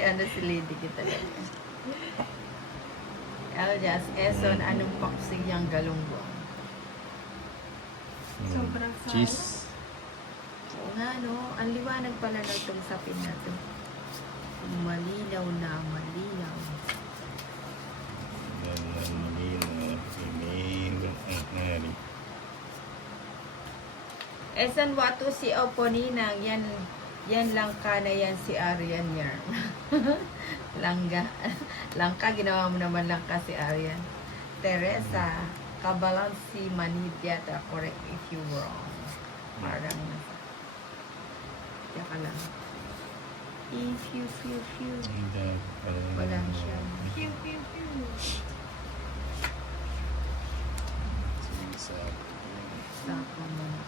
si Lady kita talaga. Elias, Eson, anong paksig yung galunggong? Sobrang sarap. Cheese. Oo nga, no? Ang liwanag pala na itong sapin na to. Malinaw na, malinaw. Esan watu si Oponinang, yan langka na yan si Arian Yarm. Langka, ginawa mo naman langka si Arian. Teresa, kabalang si Manidyata, correct if you wrong. Parang nasa. Yaka lang. If you feel, walang siya. Pew, pew, pew. Sako mo na.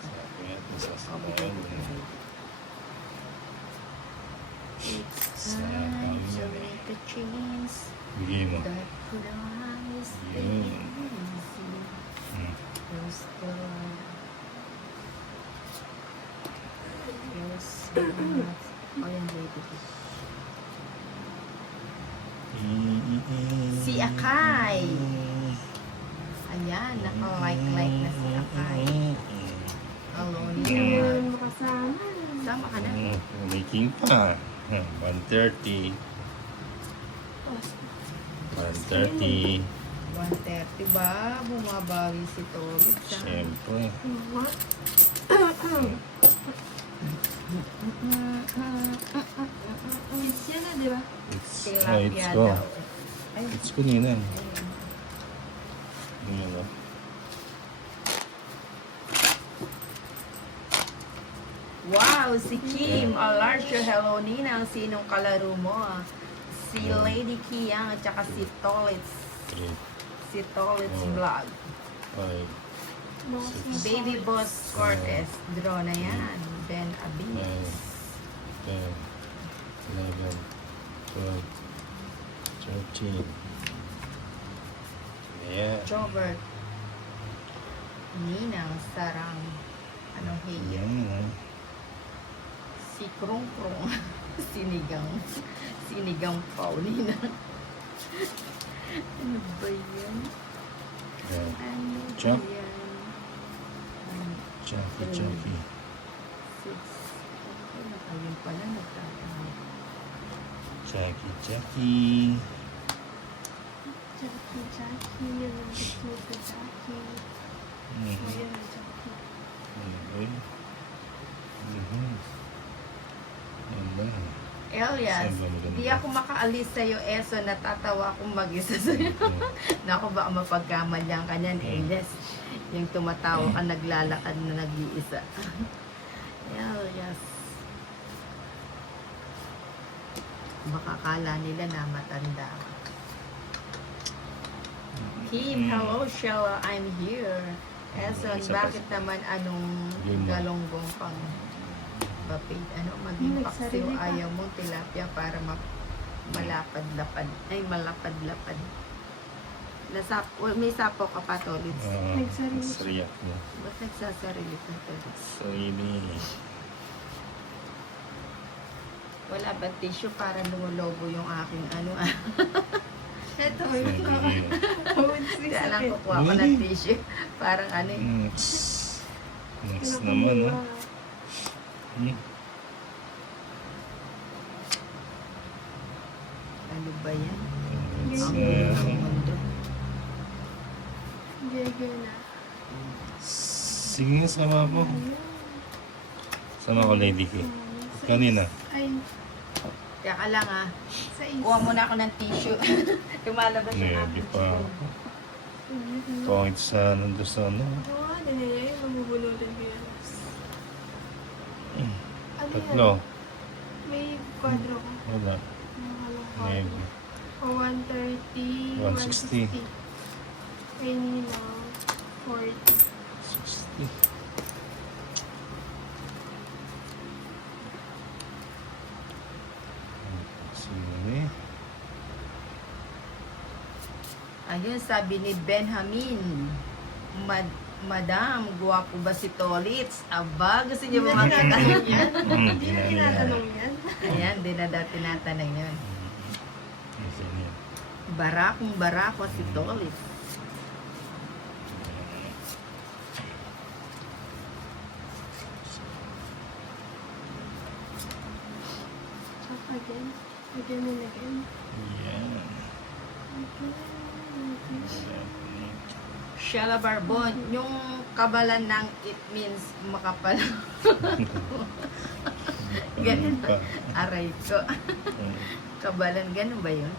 It's time to make a change. Bigay mo. That could always be Yun. easy. Close the door. Yes. Oh, yan, lady. Si Akay. Ayan, naka-like na si Akay. Hello, Hindi naman. naman makasama. Sama ka na. Making pa. 130. 130. 130 ba? Bumabawi si Tolit. Siyempre. What? It's yan na, di ba? It's Tilapia ko. daw. Ay, It's ko nina. Ano? wow, si Kim Alarcio. Hello, Ninang. Sinong kalaro mo? Si Lady Kiyang at saka si Tolitz. 3, Si Tolitz Oh. Vlog. 5, Baby Boss Cortez. Draw na yan. Ben 9, Abis. 10, 11, 12, 13. Yeah. Jobert. Ninang Sarang. Anong hiyo? Yan. Si Krong Krong. Sinigang. Sinigang pao, Ninang. Ano ba yan? Yan. Ano ba Chop. yan? Chucky, Chucky. 6. Ayun pala, nagtatawag. Chucky, Chucky. Jackie, Jackie. Yan ang gusto ko, Jackie. Ayan na, Jackie. Okay. Ano? Elias, Saan ba maganda? hindi ako makaalis sa'yo, Eso. Natatawa akong mag-isa sa'yo. Naku, baka mapagkamalyan ka niyan, Elias. Yung tumatawa ka, naglalakad na nag-iisa. Elias. Baka kala nila na matanda ka. Kim, hello, Sheila. I'm here. Eson, bakit naman anong galonggong pang bapid? Ano, maging paksiw ayaw mo tilapia para malapad-lapad. Ay, malapad-lapad. May sapo ka pa, Tolits. Nagsarili Nasariyak mo. Ba't nagsasarili ka, Tolits? Sarili. Wala ba tissue para lumulobo yung aking ano ah? Ito, Sarili. kaya lang kukuha ko ng tissue. Parang ano eh. Next naman, ha? Ano ba yan? Next, Ang gulo ng mundo. Jagger na. sige nga, sama mo. Sama ko, Lady K. Kanina. Ay, Kaya ka lang ah. sa isa. Kuha muna ako ng tissue. Lumalabas yung Maybe aking pa. tissue. Kahit sa nandun sa ano. Oo, dinaya yung mabubunutin ko yan. Ano yan? Tatlo. May kwadro ka. Wala. Walang kwadro. Maybe. O 130, 160. 160. Kay Nina, 40. 60. Sige. Ayun, sabi ni Benjamin, Madam, guwapo ba si Tolits? Aba, gusto niyo Hindi na makita tinatanong yan. Hmm, Hindi na tinatanong yan. Ayan, di na daw tinatanong yun. Nasaan yan? Barakong barako si Tolit. Chop again. Again and again. Yan. Again and again. Sheila Barbon, yung kabalan ng it means makapal. Ganun. Pa. Aray ko. Kabalan, ganun ba yun?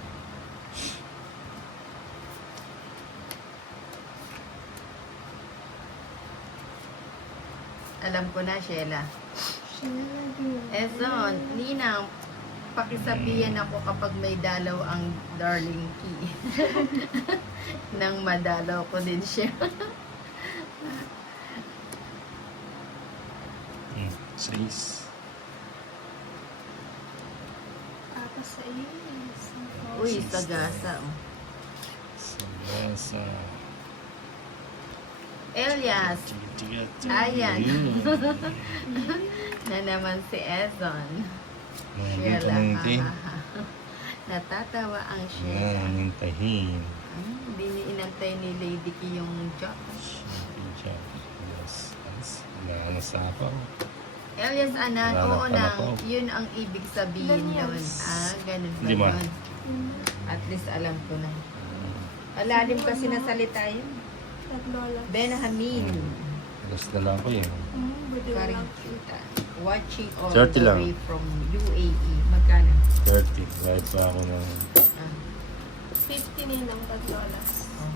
Alam ko na, Sheila. Eson, Ninang, pakisabihan ako kapag may dalaw ang darling key. Nang madalaw ko din siya. Sais. Tapos sa is. Uy, sagasa. Oh. Sagasa. Elias, Ayan. na naman si Eson. Nandito Sheila, na yung tea. natatawa ang Yan, Sheila. nintahin. Hindi ni inantay ni Lady Key yung job. Ano sa ako? Elias, anak, Wala oo pala nang, po. yun ang ibig sabihin yun. Ganun ba Lima. yun? At least alam ko na. Alalim kasi na salita yun. Tatlo lang. Benjamin. Alas na lang ko yun. Buti lang. Karikita. Watching all 30 the lang. way from UAE. Magkano? 30. Right pa ako ng Ah, 50 ninang tatlo lang. oh.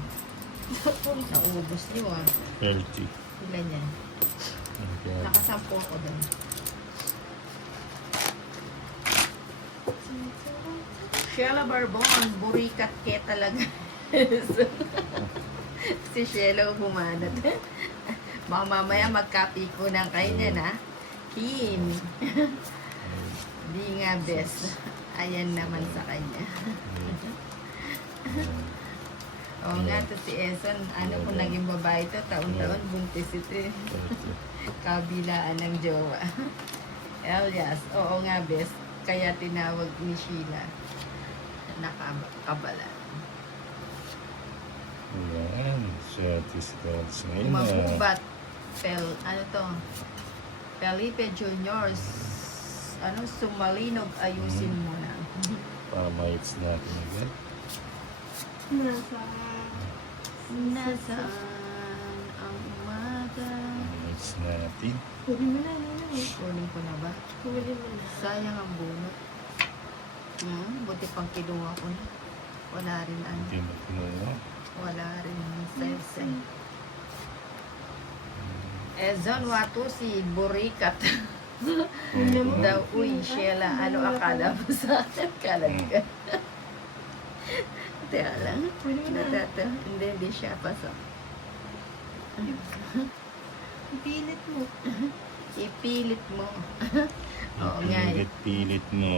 Naubos niyo ah. 30. Ilan yan? Okay. Nakasampo ako doon. Sheila Barbon, burikat ke talaga. Si Sheila humanat. Baka mamaya magkapi ko ng kanya na. Kim. Di nga best. Ayan naman sa kanya. Oo nga to si Eson. Ano kung naging babae to, taon-taon buntis ito. Kabilaan ng jowa. Elias, oo nga best. Kaya tinawag ni Sheila. Nakabala. Yan. Swerte si Gods ngayon na. Magubat. Ano to? Felipe Juniors. Ano, sumalinog, ayusin mo na. Pamites natin agad. Nasa. Nasaan ang umaga? Pamites natin. Huli mo na, ninang eh. Kunin ko na ba? Huli mo na. Sayang ang bunot. Buti pang kinuha ko na. Wala rin ano. Hindi mo kinuha. Wala rin sense. Ezon Watu si Burikat. Daw, uy, Sheila, ano akala mo sa akin? Kalag ka. Teka lang. Huli mo na. Hindi siya pasok. Ipilit mo. Ipilit mo. Oo nga eh. Pilit mo.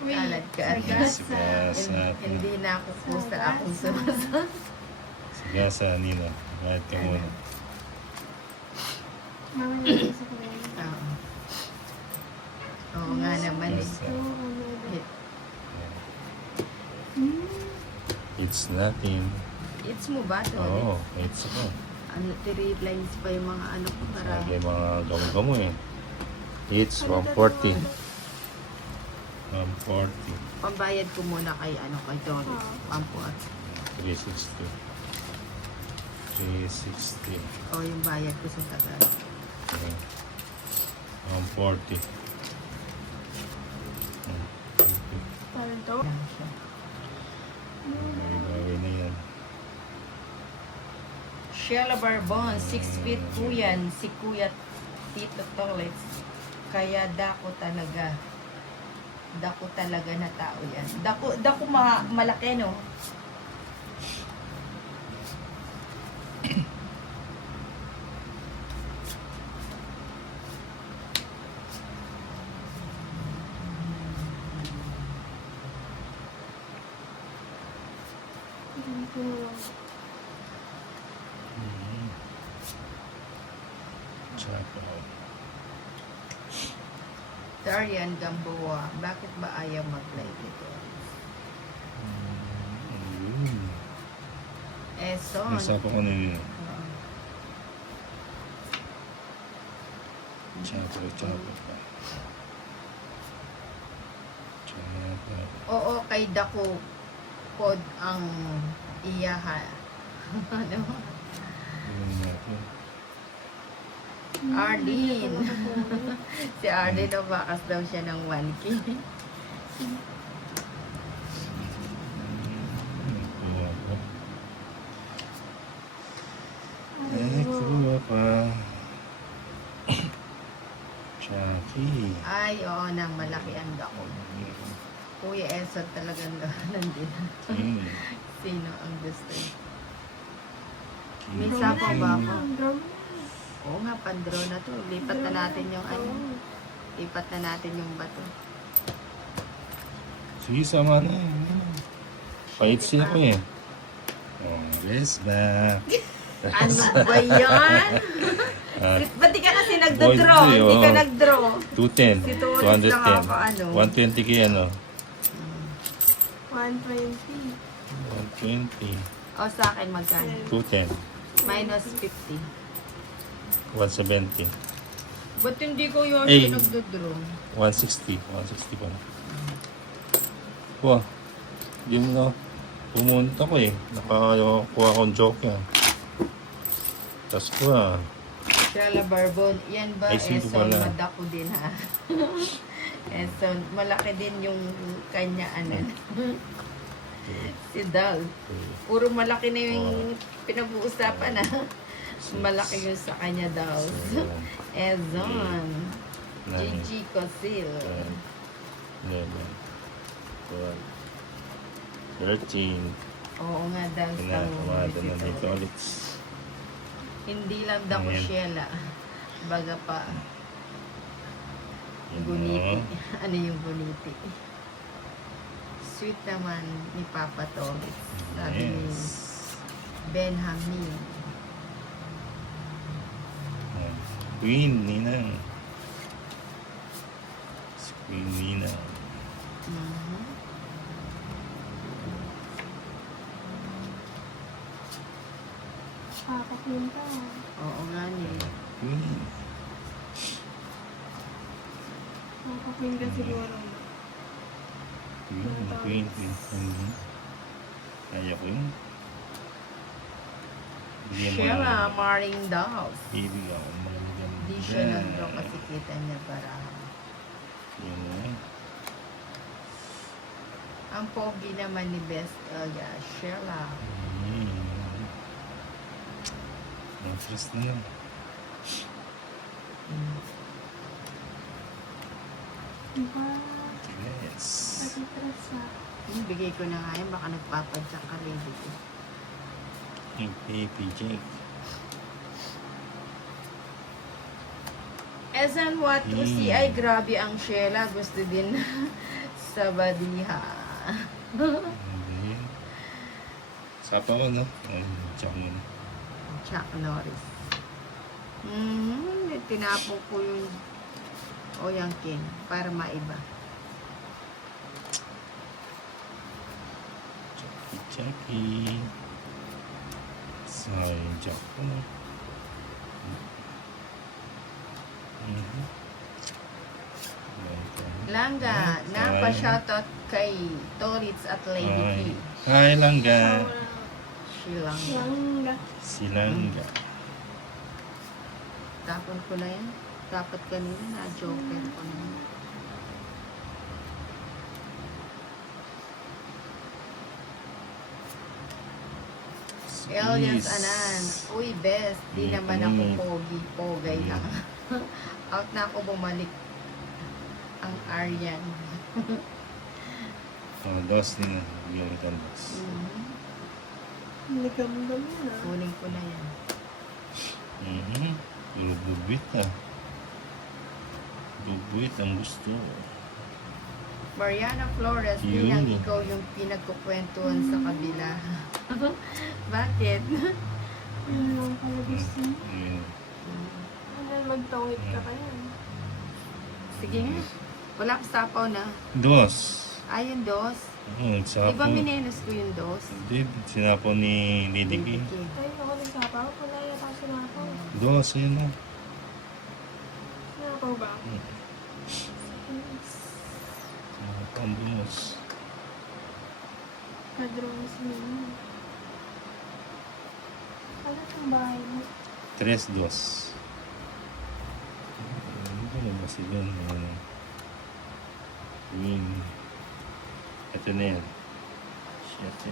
Uy, Kalat ka. Sagasa. Hindi na ako pusa akong sumasa. Sagasa, Nina. Kahit ka muna. Mama niya sa kumain. Oo. Oo nga naman eh. So, ano ba? It's nothing. It's mo ba to? Oo, it's ako. Ano, 3 lines pa yung mga ano ko para. Sabi mga gamo-gamo eh. It's 140. 140. Pambayad ko muna kay ano kay Dory. Pampuat. 360. 360. O yung bayad ko sa tagal. Okay. 140. Parang to. Lang siya. Bagay na yan. Sheila Barbon, 6 feet po yan. Si Kuya Tito Tolets. Kaya dako talaga. Dako talaga na tao yan. Dako malaki no? Hindi ko Tsaka. Darian Gamboa, bakit ba ayaw mag-live nito? Eson. Nasa pa ko na yun. Oo. Chocolate pa. Chocolate. Oo, kay Dako pod ang iyaha. Ano? Yun natin. Arlene. Si Arlene, nabakas daw siya ng 1K. Kuha pa. Chucky. Ay, oo na, malaki ang Dako. Kuya Eson talagang nandito. Sino ang gusto? May sapaw ba ako? Oo nga, pandro na to. Lipat na natin yung ano. Lipat na natin yung bato. Sige, sama na. Pahit siya ko eh. Oh, yes ba? Ano ba yan? Ba't di ka kasi nagdo-draw? Boy, Hindi ka oo. nag-draw. 210. Si Tulis lang ako, ano? 120 kaya ano? 120. 120. O sa akin magkano? 210. Minus 50. 170. Ba't hindi ko yun Eh. nagdo-draw? 160. 160 pa na. Wah. Hindi mo na pumunta ko eh. Nakakuha akong joke yan. Tapos ko ah. Shala Barbon. Yan ba? Ay, sino Eson, pala? madako din ha. Eson, malaki din yung kanya ano. Si Dal. Puro malaki na yung pinag-uusapan ha. Malaki yung sa kanya daw. Ezon. Gigi Cosil. 11. 13. Oo nga daw sa Kumada na dito ulit. Hindi lang daw ko Ayan. Sheila. Baga pa. Yun, Guniti. no? Ano yung guniti? Sweet naman ni Papa to. Sabi ni Yes. Benjamin. Queen Ninang. Si Queen Ninang. Mhm. Kakapunta. Oo nga ni. Queen. Kakapunta siguro. Queen. Kaya ko yun. Bigyan mo Sheila na- Maring Dolls. Ibig ako maganda. Hindi siya nag-draw kasi kita niya para. Yun na. Ang pogi naman ni Best Elia. Sheila. Interest na yun. Diba? Yes. Patitras na. Bigay ko na nga yan. Baka nagpapadyak ka lady ko. Yung baby Jake. Esan what to see? Ay, grabe ang Sheila. Gusto din sa badiha. Hindi. Sapa ko, no? Ay, check mo na. Chuck Norris. Tinapo ko yung Oyang King para maiba. Jackie. Sorry, Jack ko na. Langga, napa-shoutout kay Torits at Lady P. Hi, Langga. Silang. Langga. Silangga. Tapon ko na yan. Dapat kanina na-joker ko na yan. Elias Anan. Uy, best. Di naman ako pogi. Pogay lang. Out na ako bumalik. Ang Aryan. Oh, dos din na. Bigyan kita ng dos. Nagkamdam yan ah. Kunin ko na yan. Puro bubuit ah. Bubuit ang gusto. Mariana Flores, Yun. bilang ikaw yung pinagkukwentuhan sa kabila. Bakit? Ano lang pala gusto mo? Yun. Ano, magtawid ka kaya? Sige nga. Wala ka sapaw na. Dos. Ay, yung dos. Di ba Sinapon. minenos ko yung dos? Hindi, sinapon ni Lady K. Kiki. Ay, ako nagsapaw. Wala yata sinapaw. Dos, yun na. Sinapaw ba? Sinapon dos. Padrones mo. Ano ang bahay mo? Tres dos. Ano na ba si John? Win. Ito na yan. Siete.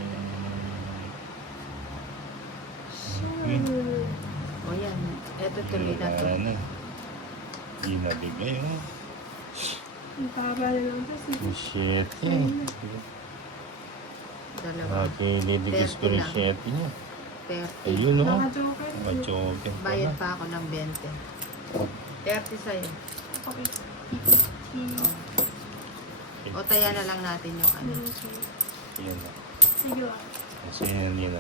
Win. O yan. Ito tuloy na to. Wala na. Hindi nabigay, oh. Ang taba na lang kasi. Siete. Dalawa. Okay, Lady Kiss ko rin 30 lang. siete niya. 30. Ayun, oh. Naka-joker. Naka-joker Bayad pala. pa ako ng 20. 30 sa'yo. Okay. O taya na lang natin yung ano. Yan na. Sige ah. Kasi yan yun.